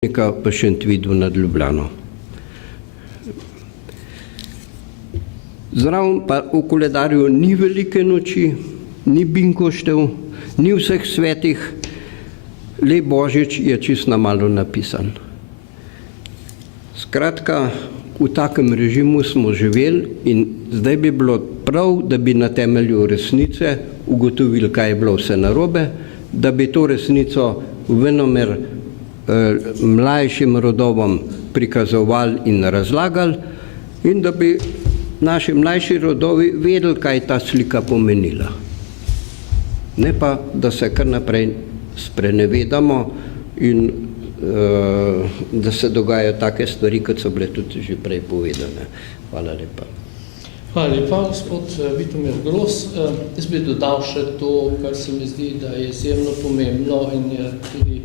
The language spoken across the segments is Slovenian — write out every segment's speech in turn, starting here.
v Šentvidu nad Ljubljano. Zraven pa v koledarju ni velike noči, ni binkoštev, ni vseh svetih, le Božič je čisto na malo napisan. Skratka, v takem režimu smo živeli in zdaj bi bilo prav, da bi na temelju resnice ugotovili, kaj je bilo vse narobe, da bi to resnico venomer mlajšim rodovom prikazovali in razlagali in da bi naši mlajši rodovi vedeli, kaj je ta slika pomenila. Ne pa, da se kar naprej sprenevedamo in da se dogajajo take stvari, kot so bile tudi že prej povedane. Hvala lepa. Hvala lepa, gospod Vitomir Gros. Jaz bi dodal še to, kar se mi zdi, da je izjemno pomembno in je tudi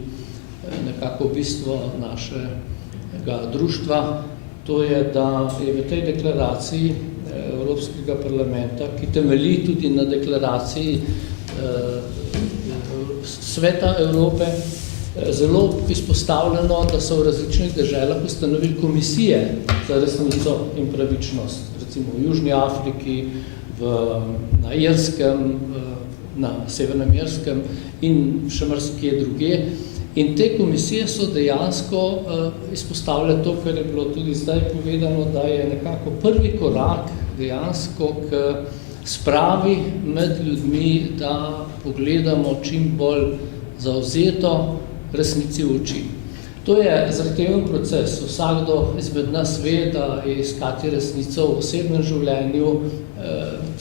nekako bistvo našega društva. To je, da je v tej deklaraciji Evropskega parlamenta, ki temelji tudi na deklaraciji Sveta Evrope, zelo izpostavljeno, da so v različnih deželah ustanovili komisije za resnico in pravičnost. Recimo v Južni Afriki, na Irskem, na Severnem Irskem in še marsikje drugje. In te komisije so dejansko izpostavljali to, kar je bilo tudi zdaj povedano, da je nekako prvi korak dejansko k spravi med ljudmi, da pogledamo čim bolj zavzeto resnici v oči. To je zahteven proces. Vsakdo izmed nas ve, da je iskati resnico v osebnem življenju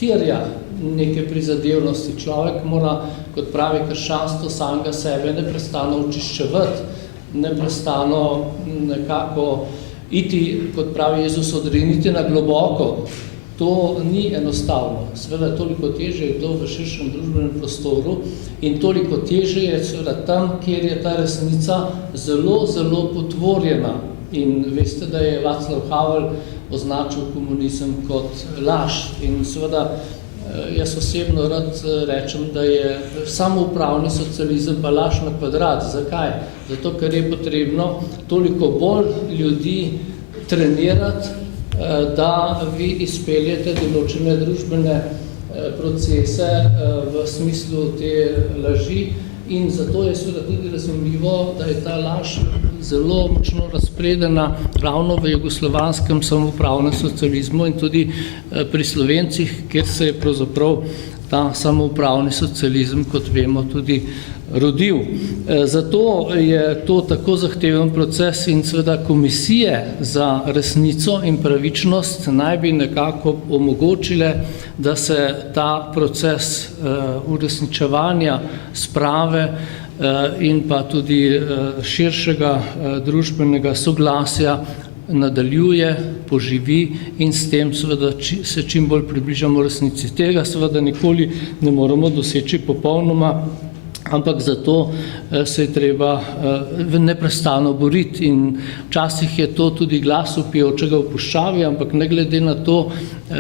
terja neke prizadevnosti. Človek mora, kot pravi krščanstvo, samega sebe neprestano očiščevati, neprestano nekako iti, kot pravi Jezus, odriniti na globoko. To ni enostavno. Seveda toliko težje je to v širšem družbenem prostoru in toliko težje je seveda tam, kjer je ta resnica zelo, zelo potvorjena. In veste, da je Václav Havel označil komunizem kot laž. In seveda jaz osebno rad rečem, da je samoupravni socializem pa laž na kvadrat. Zakaj? Zato, ker je potrebno toliko bolj ljudi trenirati, da vi izpeljete določene družbene procese v smislu te laži in zato je seveda tudi razumljivo, da je ta laž zelo močno razpredena ravno v jugoslovanskem samoupravnem socializmu in tudi pri Slovencih, kjer se je pravzaprav ta samoupravni socializem, kot vemo, tudi rodil. Zato je to tako zahteven proces in seveda komisije za resnico in pravičnost naj bi nekako omogočile, da se ta proces uresničevanja sprave in pa tudi širšega družbenega soglasja nadaljuje, poživi in s tem seveda se čim bolj približamo resnici. Tega seveda nikoli ne moremo doseči popolnoma, ampak zato se je treba neprestano boriti in včasih je to tudi glas vpijočega v puščavi, ampak ne glede na to,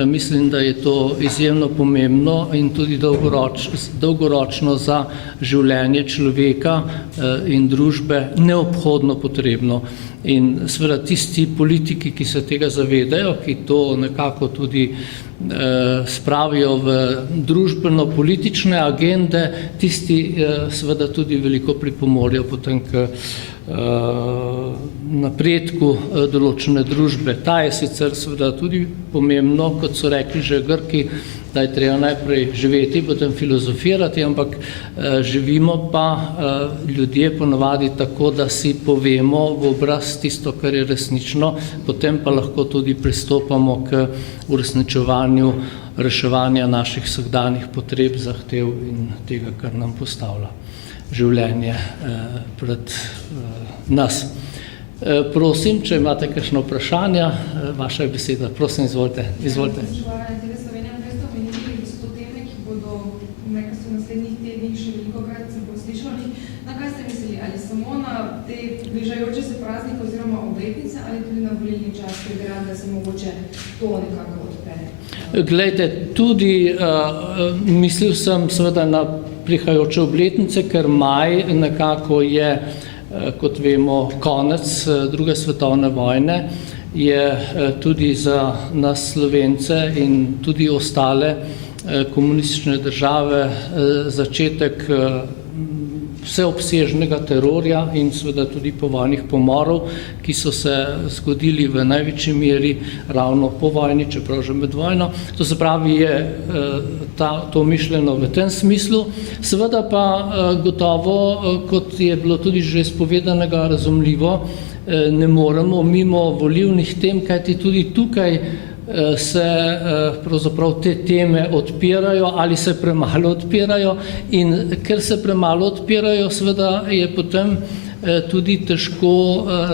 mislim, da je to izjemno pomembno in tudi dolgoročno za življenje človeka in družbe neobhodno potrebno. In seveda tisti politiki, ki se tega zavedajo, ki to nekako tudi spravijo v družbeno-politične agende, tisti seveda tudi veliko pripomorijo potem k napredku določene družbe. Ta je sicer seveda tudi pomembno, kot so rekli že Grki, da je treba najprej živeti, potem filozofirati, ampak živimo pa ljudje ponavadi tako, da si povemo v obraz tisto, kar je resnično, potem pa lahko tudi pristopamo k uresničevanju reševanja naših vsakdanjih potreb, zahtev in tega, kar nam postavlja življenje pred nas. Prosim, če imate kakšno vprašanja, vaša je beseda. Prosim, izvolite. Bližajoče se praznike oziroma obletnice ali tudi na volilni čas, ker bi rad, da se mogoče to nekako odpre? Glejte, tudi mislil sem seveda na prihajajoče obletnice, ker maj nekako je kot vemo, konec druge svetovne vojne, je tudi za nas Slovence in tudi ostale komunistične države začetek vseobsežnega terorja in seveda tudi povojnih pomorov, ki so se zgodili v največji meri ravno po vojni, čeprav že med vojno. To se pravi, je to mišljeno v tem smislu. Seveda pa gotovo, kot je bilo tudi že izpovedanega, razumljivo, ne moremo mimo volilnih tem, kajti tudi tukaj se pravzaprav te teme odpirajo ali se premalo odpirajo, in ker se premalo odpirajo, seveda je potem tudi težko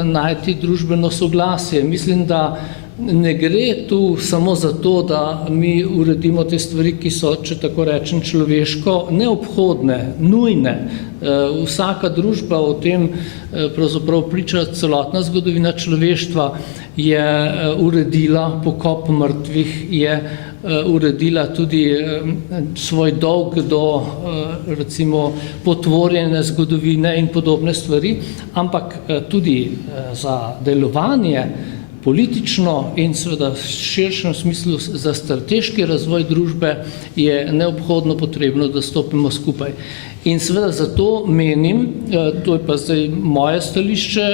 najti družbeno soglasje. Mislim, da ne gre tu samo za to, da mi uredimo te stvari, ki so, če tako rečem, človeško neobhodne, nujne. Vsaka družba, o tem pravzaprav priča celotna zgodovina človeštva, je uredila pokop mrtvih, je uredila tudi svoj dolg do recimo potvorjene zgodovine in podobne stvari, ampak tudi za delovanje politično in seveda v širšem smislu za strateški razvoj družbe je neobhodno potrebno, da stopimo skupaj. In seveda zato menim, to je pa zdaj moje stališče,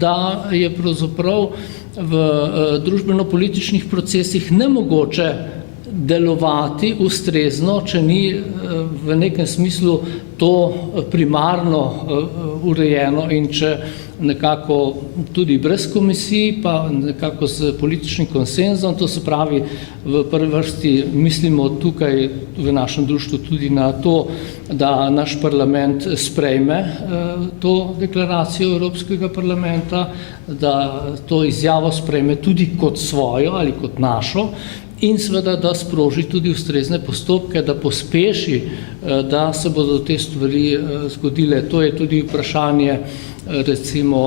da je pravzaprav v družbeno-političnih procesih nemogoče delovati ustrezno, če ni v nekem smislu to primarno urejeno in če nekako tudi brez komisij, pa nekako z političnim konsenzom, to se pravi v prvi vrsti mislimo tukaj v našem društvu tudi na to, da naš parlament sprejme to deklaracijo Evropskega parlamenta, da to izjavo sprejme tudi kot svojo ali kot našo, in seveda, da sproži tudi ustrezne postopke, da pospeši, da se bodo te stvari zgodile. To je tudi vprašanje, recimo,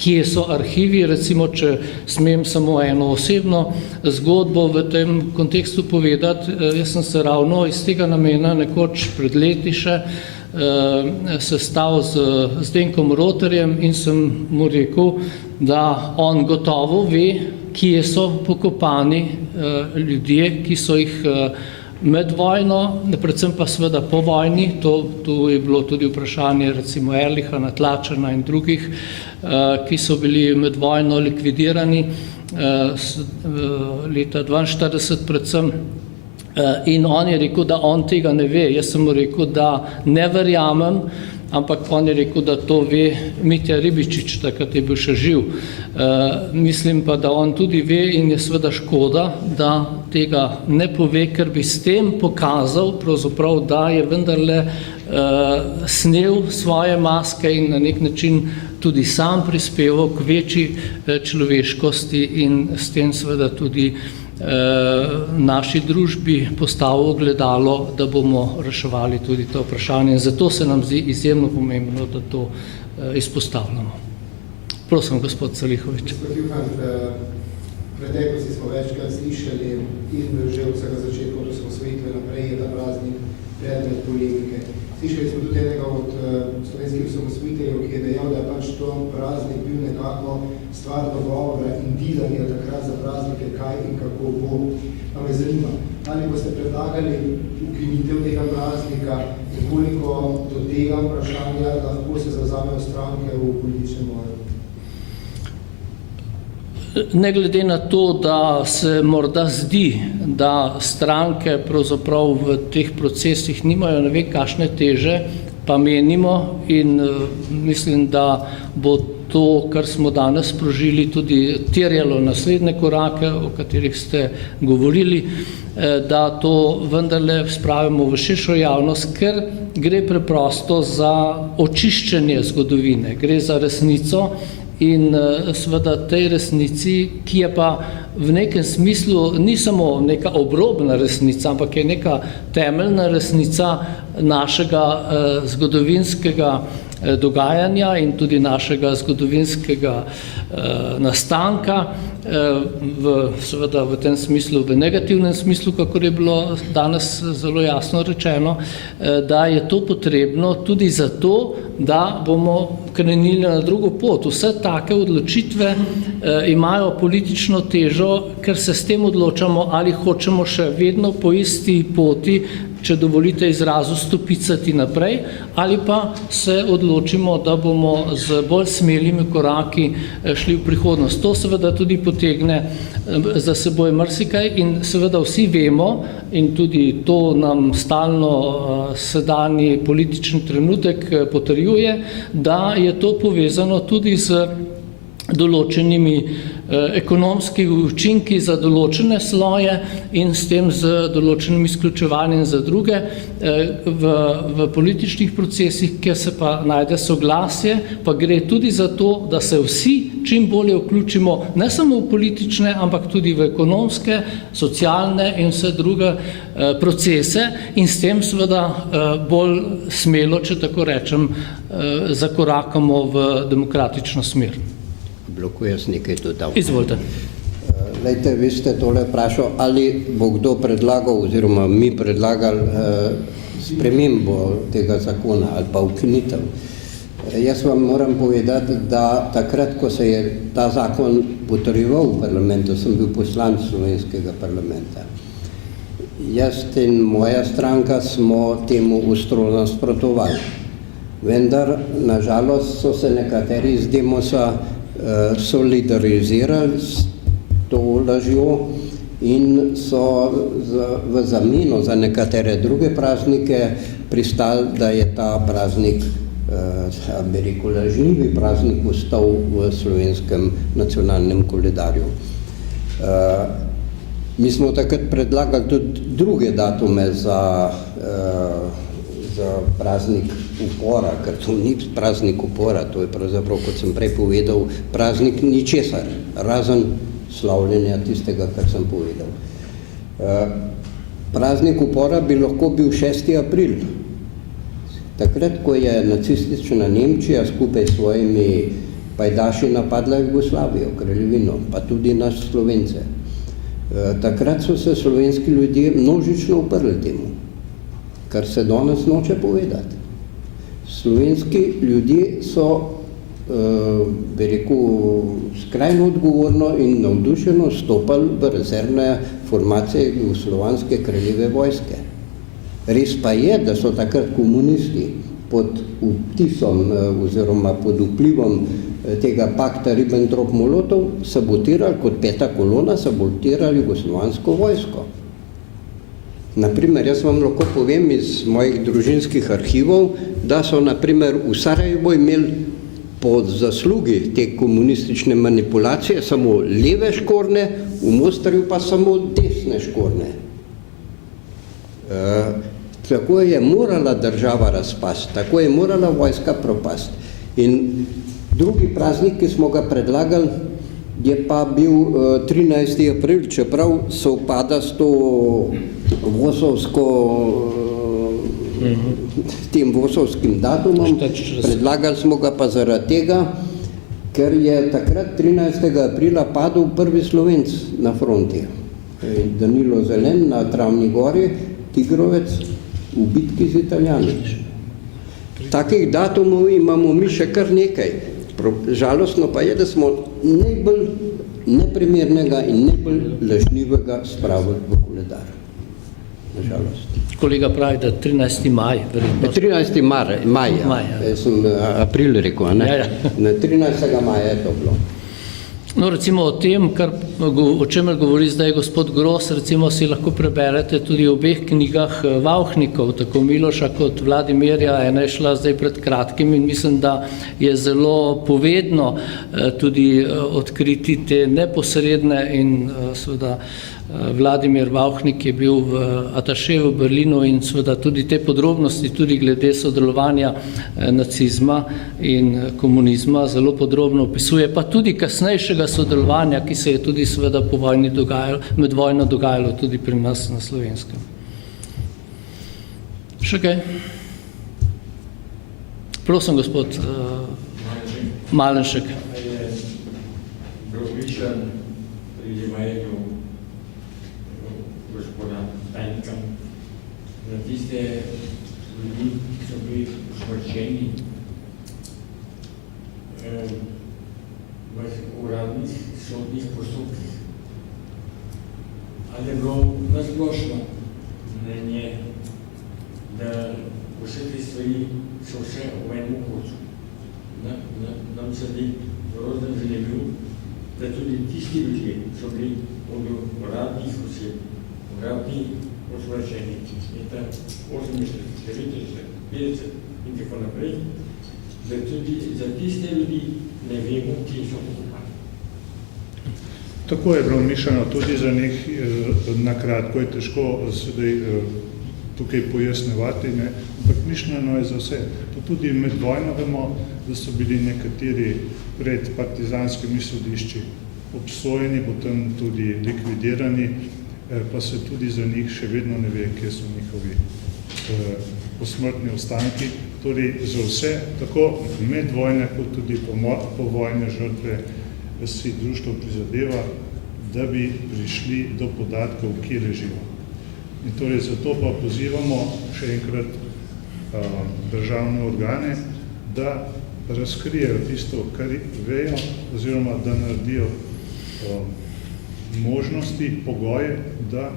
kje so arhivi, recimo, če smem samo eno osebno zgodbo v tem kontekstu povedati. Jaz sem se ravno iz tega namena nekoč pred leti še sestal z Zdenkom Rotarjem in sem mu rekel, da on gotovo ve, kje so pokopani ljudje, ki so jih med vojno, predvsem pa seveda po vojni, tu je bilo tudi vprašanje recimo Erlicha, Natlačana in drugih, ki so bili med vojno likvidirani leta 1942 predvsem. In on je rekel, da on tega ne ve. Jaz sem mu rekel, da ne verjamem, ampak on je rekel, da to ve Mitja Ribičič, takrat je bil še živ. Mislim pa, da on tudi ve in je seveda škoda, da tega ne pove, ker bi s tem pokazal, pravzaprav, da je vendarle snel svoje maske in na nek način tudi sam prispeval k večji človeškosti in s tem seveda tudi naši družbi postavil ogledalo, da bomo reševali tudi to vprašanje. Zato se nam zdi izjemno pomembno, da to izpostavljamo. Prosim, gospod Salihovič. Gospod Juhan, v preteklosti smo večkrat slišali in že od vsega začetka, od osamosvojitve naprej je ta praznik predmet polemike. Slišali smo tudi enega od slovenskih osamosvojiteljev, ki je dejal, da je pač to praznik bil nekako stvar dogovora in dilanja takrat za praznike, kaj in kako bo. Pa me zanima, ali boste predlagali ukinitev tega praznika in koliko do tega vprašanja lahko se zavzamejo stranke v političnem boju? Ne glede na to, da se morda zdi, da stranke pravzaprav v teh procesih nimajo ne vem kakšne teže, pa menimo in mislim, da bo to, kar smo danes sprožili, tudi terjalo naslednje korake, o katerih ste govorili, da to vendarle spravimo v širšo javnost, ker gre preprosto za očiščenje zgodovine, gre za resnico. In seveda tej resnici, ki je pa v nekem smislu ni samo neka obrobna resnica, ampak je neka temeljna resnica našega zgodovinskega dogajanja in tudi našega zgodovinskega nastanka, seveda v tem smislu, v negativnem smislu, kakor je bilo danes zelo jasno rečeno, da je to potrebno tudi zato, da bomo krenili na drugo pot. Vse take odločitve imajo politično težo, ker se s tem odločamo, ali hočemo še vedno po isti poti, če dovolite izrazu, stopicati naprej, ali pa se odločimo, da bomo z bolj smelimi koraki šli v prihodnost. To seveda tudi potegne za seboj marsikaj in seveda vsi vemo, in tudi to nam stalno sedanji politični trenutek potrjuje, da je to povezano tudi z določenimi ekonomskimi učinki za določene sloje in s tem z določenim izključevanjem za druge v političnih procesih, kjer se pa najde soglasje, pa gre tudi za to, da se vsi čim bolje vključimo ne samo v politične, ampak tudi v ekonomske, socialne in vse druge procese in s tem seveda bolj smelo, če tako rečem, zakorakamo v demokratično smer. Lahko jaz nekaj dodal. Izvolite. Lejte, vi ste tole vprašal, ali bo kdo predlagal oziroma mi predlagali spremembo tega zakona ali pa ukinitev. Jaz vam moram povedati, da takrat, ko se je ta zakon potrjeval v parlamentu, sem bil poslanec slovenskega parlamenta. Jaz in moja stranka smo temu ostro nasprotovali. Vendar, nažalost, so se nekateri iz Demosa solidarizirali s to lažjo in so v zameno za nekatere druge praznike pristali, da je ta praznik, bi rekel, lažnivi praznik ostal v slovenskem nacionalnem koledarju. Mi smo takrat predlagali tudi druge datume za praznik upora, ker to ni praznik upora, to je pravzaprav, kot sem prej povedal, praznik ničesar, razen slavljenja tistega, kar sem povedal. Praznik upora bi lahko bil 6. april. Takrat, ko je nacistična Nemčija skupaj s svojimi pajdaši napadla Jugoslavijo, kraljevino, pa tudi nas Slovence. Takrat so se slovenski ljudje množično uprli temu, kar se danes noče povedati. Slovenski ljudje so, bi rekel, skrajno odgovorno in navdušeno stopali v rezervne formacije jugoslovanske kraljeve vojske. Res pa je, da so takrat komunisti pod vtisom oziroma pod vplivom tega pakta Ribbentrop-Molotov sabotirali, kot 5. kolona, sabotirali jugoslovansko vojsko. Naprimer, jaz vam lahko povem iz mojih družinskih arhivov, da so naprimer v Sarajevu imeli po zaslugi te komunistične manipulacije samo leve škorne, v Mostarju pa samo desne škorne. Tako je morala država razpasti, tako je morala vojska propasti. In drugi praznik, ki smo ga predlagali, je pa bil 13. april, čeprav sovpada s to tem vosovskim datumom. Predlagali smo ga pa zaradi tega, ker je takrat 13. aprila padel prvi Slovenc na fronti. Danilo Zelen na Travni gori, Tigrovec, v bitki z Italijani. Takih datumov imamo mi še kar nekaj. Žalostno pa je, da smo najbolj neprimernega in najbolj lažnivega spravili v koledar. Nažalost. Kolega pravi, da 13. maj, verjetno. 13. maja. Jaz sem april rekel, ne? Ja. Na 13. maja je to bilo. No, recimo o tem, o čemer govori zdaj gospod Gros, recimo si lahko preberete tudi v obeh knjigah Vauchnikov, tako Miloša kot Vladimirja. Ena je šla zdaj pred kratkim in mislim, da je zelo povedno tudi odkriti te neposredne in seveda Vladimir Vauchnik je bil v ataše v Berlinu in seveda tudi te podrobnosti, tudi glede sodelovanja nacizma in komunizma zelo podrobno opisuje, pa tudi kasnejšega sodelovanja, ki se je tudi seveda po vojni dogajalo, med vojno dogajalo tudi pri nas na Slovenskem. Še kaj? Prosim, gospod Malenšek. A je grobičan pri izvajanju gospoda Tajnika na tiste ljudi, ki so bili usmrčeni v uradnih sodnih postopkih. Ali je bilo nasplošno mnenje, da vse te stvari so vse v enem kocu? Nam se zdi grozno zanimivo, da tudi tisti ljudje so bili od uradnih oseb, uradni usmrčeni leta 48, 49, 50 in tako naprej, da tudi za tiste ljudi ne vemo, kje so pokopani. Tako je bilo mišljeno tudi za njih, na kratko je težko sedaj tukaj pojasnevati, ampak mišljeno je za vse. Pa tudi med vojno vemo, da so bili nekateri pred partizanskimi sodišči obsojeni, potem tudi likvidirani, pa se tudi za njih še vedno ne ve, kje so njihovi posmrtni ostanki. Torej za vse, tako medvojne kot tudi povojne žrtve, si društvo prizadeva, da bi prišli do podatkov, kje ležijo. In torej zato pa pozivamo še enkrat državne organe, da razkrijejo tisto, kar vejo, oziroma da naredijo možnosti, pogoje, da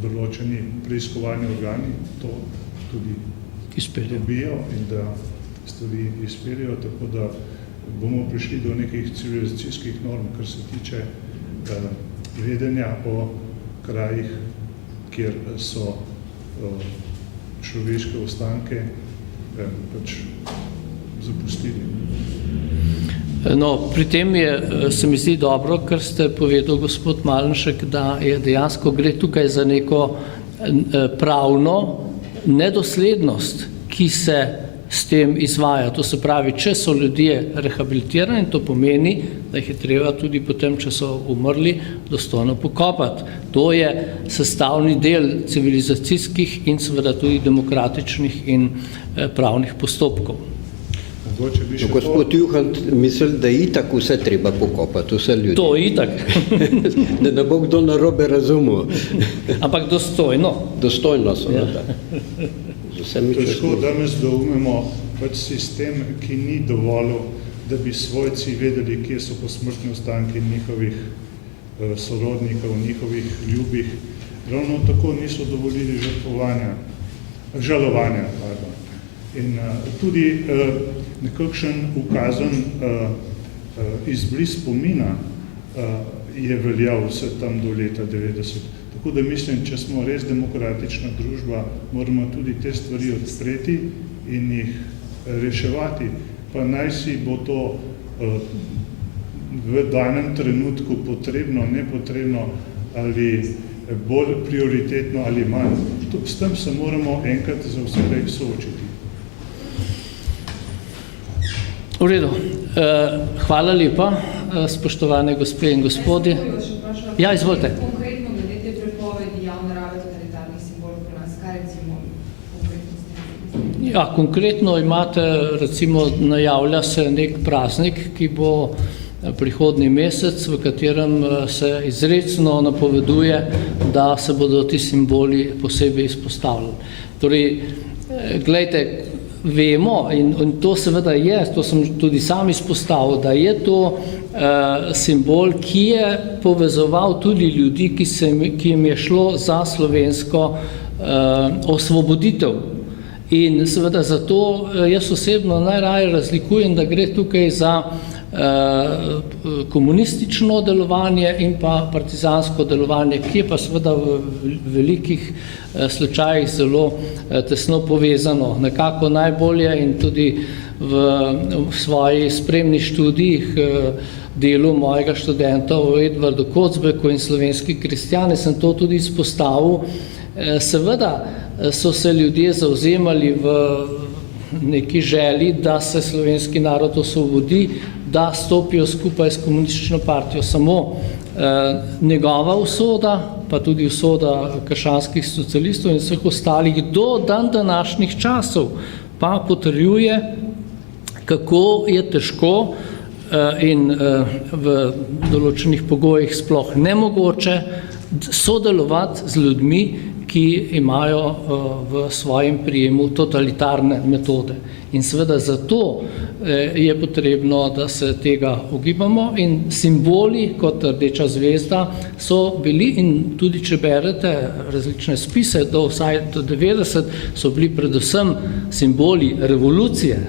določeni preiskovalni organi to tudi dobijo in da stvari izpeljejo, tako da bomo prišli do nekih civilizacijskih norm, kar se tiče vedenja o krajih, kjer so človeške ostanke pač zapustili. No, pri tem se mi zdi dobro, kar ste povedal, gospod Malenšek, da je dejansko gre tukaj za neko pravno nedoslednost, ki se s tem izvaja. To se pravi, če so ljudje rehabilitirani, to pomeni, da jih je treba tudi potem, če so umrli, dostojno pokopati. To je sestavni del civilizacijskih in seveda tudi demokratičnih in pravnih postopkov. Gospod Juhan misli, da je itak vse treba pokopati, vse ljudi. To je itak. Da ne bo kdo narobe razumel. Ampak dostojno. Dostojno so, da. Težko danes doumemo pač sistem, ki ni dovolil, da bi svojci vedeli, kje so posmrtni ostanki njihovih sorodnikov, njihovih ljubih. Ravno tako niso dovolili žalovanja. In tudi nekakšen ukazan izbris spomina je veljal vse tam do leta 90. Tako da mislim, če smo res demokratična družba, moramo tudi te stvari odpreti in jih reševati. Pa naj si bo to v danem trenutku potrebno, nepotrebno ali bolj prioritetno ali manj. S tem se moramo enkrat za vse soočiti. V redu. Hvala lepa, spoštovane gospe in gospodje. Ja, izvolite. Konkretno glede te prepovedi javne rabe totalitarnih simbolov pri nas, kaj recimo konkretno s tem? Ja, konkretno imate, recimo, najavlja se nek praznik, ki bo prihodnji mesec, v katerem se izrecno napoveduje, da se bodo ti simboli posebej izpostavljali. Torej, glejte, vemo, in to seveda je, to sem tudi sam izpostavil, da je to simbol, ki je povezoval tudi ljudi, ki jim je šlo za slovensko osvoboditev. In seveda zato jaz osebno najraje razlikujem, da gre tukaj za komunistično delovanje in pa partizansko delovanje, ki je pa seveda v velikih slučajih zelo tesno povezano. Nekako najbolje in tudi v svoji spremni študijih delu mojega študenta o Edvardu Kocbeku in slovenski kristjani sem to tudi izpostavil. Seveda so se ljudje zavzemali v neki želji, da se slovenski narod osvobodi, da stopijo skupaj s komunistično partijo. Samo njegova usoda, pa tudi usoda krščanskih socialistov in vseh ostalih do današnjih časov pa potrjuje, kako je težko in v določenih pogojih sploh nemogoče sodelovati z ljudmi, ki imajo v svojem prijemu totalitarne metode. In seveda zato je potrebno, da se tega ogibamo in simboli kot rdeča zvezda so bili, in tudi če berete različne spise, vsaj do 90, so bili predvsem simboli revolucije.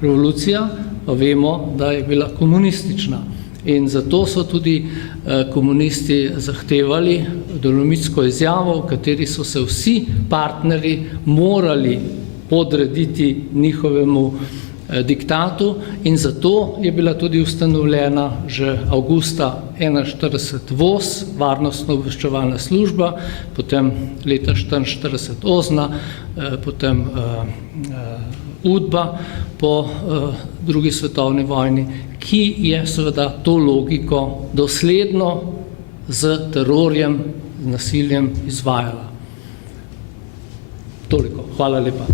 Revolucija pa vemo, da je bila komunistična. In zato so tudi komunisti zahtevali dolomitsko izjavo, v kateri so se vsi partnerji morali podrediti njihovemu diktatu, in zato je bila tudi ustanovljena že avgusta 1941 VOS, Varnostno-obveščevalna služba, potem leta 1944 OZNA, potem UDBA po drugi svetovni vojni, ki je seveda to logiko dosledno z terorjem, z nasiljem izvajala. Toliko. Hvala lepa.